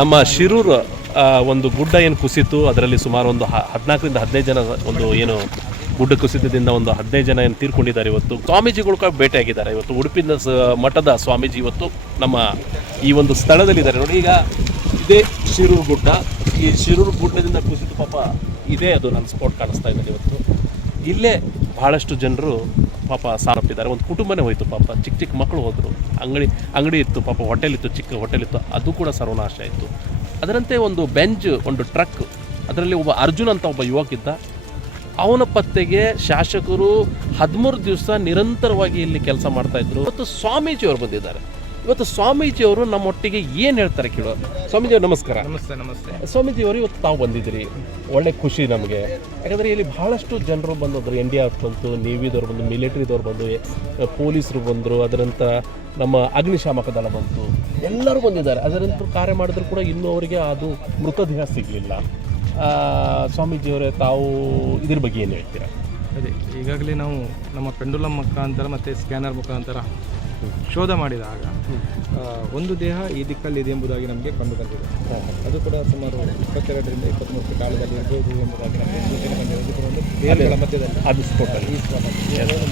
ನಮ್ಮ ಶಿರೂರು ಒಂದು ಗುಡ್ಡ ಏನು ಕುಸಿತು, ಅದರಲ್ಲಿ ಸುಮಾರು ಒಂದು ಹದಿನಾಲ್ಕರಿಂದ ಹದಿನೈದು ಜನ ಒಂದು ಏನು ಗುಡ್ಡ ಕುಸಿತದಿಂದ ಒಂದು ಹದಿನೈದು ಜನ ಏನು ತೀರ್ಕೊಂಡಿದ್ದಾರೆ ಇವತ್ತು. ಸ್ವಾಮೀಜಿಗಳು ಕೂಡ ಭೇಟಿಯಾಗಿದ್ದಾರೆ. ಇವತ್ತು ಉಡುಪಿನ ಮಠದ ಸ್ವಾಮೀಜಿ ಇವತ್ತು ನಮ್ಮ ಈ ಒಂದು ಸ್ಥಳದಲ್ಲಿದ್ದಾರೆ. ನೋಡಿ, ಈಗ ಇದೇ ಶಿರೂರು ಗುಡ್ಡ. ಈ ಶಿರೂರು ಗುಡ್ಡದಿಂದ ಕುಸಿತು ಪಾಪ ಇದೇ ಅದು ನನ್ನ ಸ್ಪಾಟ್ ಕಾಣಿಸ್ತಾ ಇದೆ ಇವತ್ತು. ಇಲ್ಲೇ ಬಹಳಷ್ಟು ಜನರು ಪಾಪ ಸಾರಪ್ಪಿದ್ದಾರೆ ಒಂದು ಕುಟುಂಬನೇ ಹೋಯ್ತು ಪಾಪ. ಚಿಕ್ಕ ಚಿಕ್ಕ ಮಕ್ಕಳು ಹೋದರು. ಅಂಗಡಿ ಅಂಗಡಿ ಇತ್ತು ಪಾಪ ಹೋಟೆಲ್ ಇತ್ತು, ಚಿಕ್ಕ ಹೋಟೆಲ್ ಇತ್ತು. ಅದು ಕೂಡ ಸರ್ವನಾಶ ಆಯಿತು. ಅದರಂತೆ ಒಂದು ಬೆಂಚ್ ಒಂದು ಟ್ರಕ್ ಅದರಲ್ಲಿ ಒಬ್ಬ ಅರ್ಜುನ್ ಅಂತ ಒಬ್ಬ ಯುವಕ ಇದ್ದ ಅವನ ಪತ್ತೆಗೆ ಶಾಸಕರು ಹದಿಮೂರು ದಿವಸ ನಿರಂತರವಾಗಿ ಇಲ್ಲಿ ಕೆಲಸ ಮಾಡ್ತಾ ಇದ್ರು. ಇವತ್ತು ಸ್ವಾಮೀಜಿಯವರು ಬಂದಿದ್ದಾರೆ. ಇವತ್ತು ಸ್ವಾಮೀಜಿಯವರು ನಮ್ಮೊಟ್ಟಿಗೆ ಏನು ಹೇಳ್ತಾರೆ ಕೇಳೋ. ಸ್ವಾಮೀಜಿಯವರು ನಮಸ್ಕಾರ. ನಮಸ್ತೆ ನಮಸ್ತೆ. ಸ್ವಾಮೀಜಿಯವರು ಇವತ್ತು ತಾವು ಬಂದಿದ್ದೀರಿ. ಒಳ್ಳೆ ಖುಷಿ ನಮಗೆ. ಯಾಕಂದರೆ ಇಲ್ಲಿ ಬಹಳಷ್ಟು ಜನರು ಬಂದಿದ್ರು. ಎನ್ ಡಿ ಆರ್ ಬಂತು ನೇವಿದವ್ರು ಬಂದು ಮಿಲಿಟರಿದವ್ರು ಬಂದು ಪೊಲೀಸರು ಬಂದರು ಅದರಂತ ನಮ್ಮ ಅಗ್ನಿಶಾಮಕ ದಳ ಬಂತು. ಎಲ್ಲರೂ ಬಂದಿದ್ದಾರೆ. ಅದರಂತ ಕಾರ್ಯ ಮಾಡಿದ್ರು ಕೂಡ ಇನ್ನೂ ಅವರಿಗೆ ಅದು ಮೃತದೇಹ ಸಿಗಲಿಲ್ಲ. ಸ್ವಾಮೀಜಿಯವರೇ ತಾವು ಇದ್ರ ಬಗ್ಗೆ ಏನು ಹೇಳ್ತೀರಾ? ಅದೇ ಈಗಾಗಲೇ ನಾವು ನಮ್ಮ ಪೆಂಡುಲಮ್ ಮುಖಾಂತರ ಮತ್ತು ಸ್ಕ್ಯಾನರ್ ಮುಖಾಂತರ ಶೋಧ ಮಾಡಿದಾಗ ಒಂದು ದೇಹ ಈ ದಿಕ್ಕಲ್ಲಿದೆ ಎಂಬುದಾಗಿ ನಮಗೆ ಕಂಡು ಬಂದಿದೆ. ಅದು ಕೂಡ ಸುಮಾರು ಇಪ್ಪತ್ತೆರಡರಿಂದ ಇಪ್ಪತ್ತ್ಮೂರು ಕಾಲದಲ್ಲಿ ಇರಬಹುದು ಎಂಬುದಾಗಿ ನಮಗೆ ಸೂಚನೆ ಬಂದಿದೆ. ಅದು ಕೂಡ ಒಂದು ದೇಹಗಳ ಮಧ್ಯದಲ್ಲಿ. ಅದು ಸ್ಫೋಟ ಈ ಸ್ಫೋಟ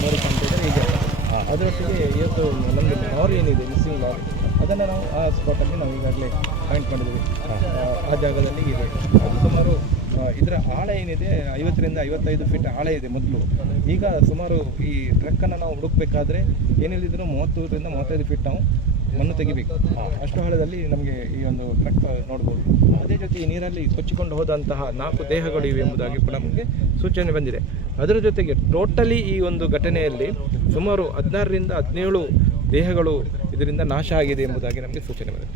ಮೂರು ಕಂಪ್ಯೂಟರ್ ಹೀಗೆ. ಅದರೊಟ್ಟಿಗೆ ಇವತ್ತು ನಮಗೆ ಲಾರಿ ಏನಿದೆ ಮಿಸ್ಸಿಂಗ್ ಲಾರಿ ಅದನ್ನು ನಾವು ಆ ಸ್ಪಾಟಲ್ಲಿ ನಾವು ಈಗಾಗಲೇ ಪಾಯಿಂಟ್ ಮಾಡಿದ್ವಿ. ಆ, ಜಾಗದಲ್ಲಿ ಇದೆ. ಅದು ಸುಮಾರು ಇದರ ಆಳ ಏನಿದೆ, ಐವತ್ತರಿಂದ ಐವತ್ತೈದು ಫೀಟ್ ಆಳ ಇದೆ ಮೊದಲು. ಈಗ ಸುಮಾರು ಈ ಟ್ರಕ್ಕನ್ನು ನಾವು ಹುಡುಕಬೇಕಾದ್ರೆ ಏನಿಲ್ಲದಿದ್ರು ಮೂವತ್ತರಿಂದ ಮೂವತ್ತೈದು ಫೀಟ್ ನಾವು ಮಣ್ಣು ತೆಗಿಬೇಕು. ಅಷ್ಟು ಆಳದಲ್ಲಿ ನಮಗೆ ಈ ಒಂದು ಟ್ರಕ್ ನೋಡ್ಬೋದು. ಅದೇ ಜೊತೆ ಈ ನೀರಲ್ಲಿ ಕೊಚ್ಚಿಕೊಂಡು ಹೋದಂತಹ ನಾಲ್ಕು ದೇಹಗಳು ಇವೆ ಎಂಬುದಾಗಿ ಕೂಡ ನಮಗೆ ಸೂಚನೆ ಬಂದಿದೆ. ಅದರ ಜೊತೆಗೆ ಟೋಟಲಿ ಈ ಒಂದು ಘಟನೆಯಲ್ಲಿ ಸುಮಾರು ಹದಿನಾರರಿಂದ ಹದಿನೇಳು ದೇಹಗಳು ಇದರಿಂದ ನಾಶ ಆಗಿದೆ ಎಂಬುದಾಗಿ ನಮಗೆ ಸೂಚನೆ ಬಂದಿದೆ.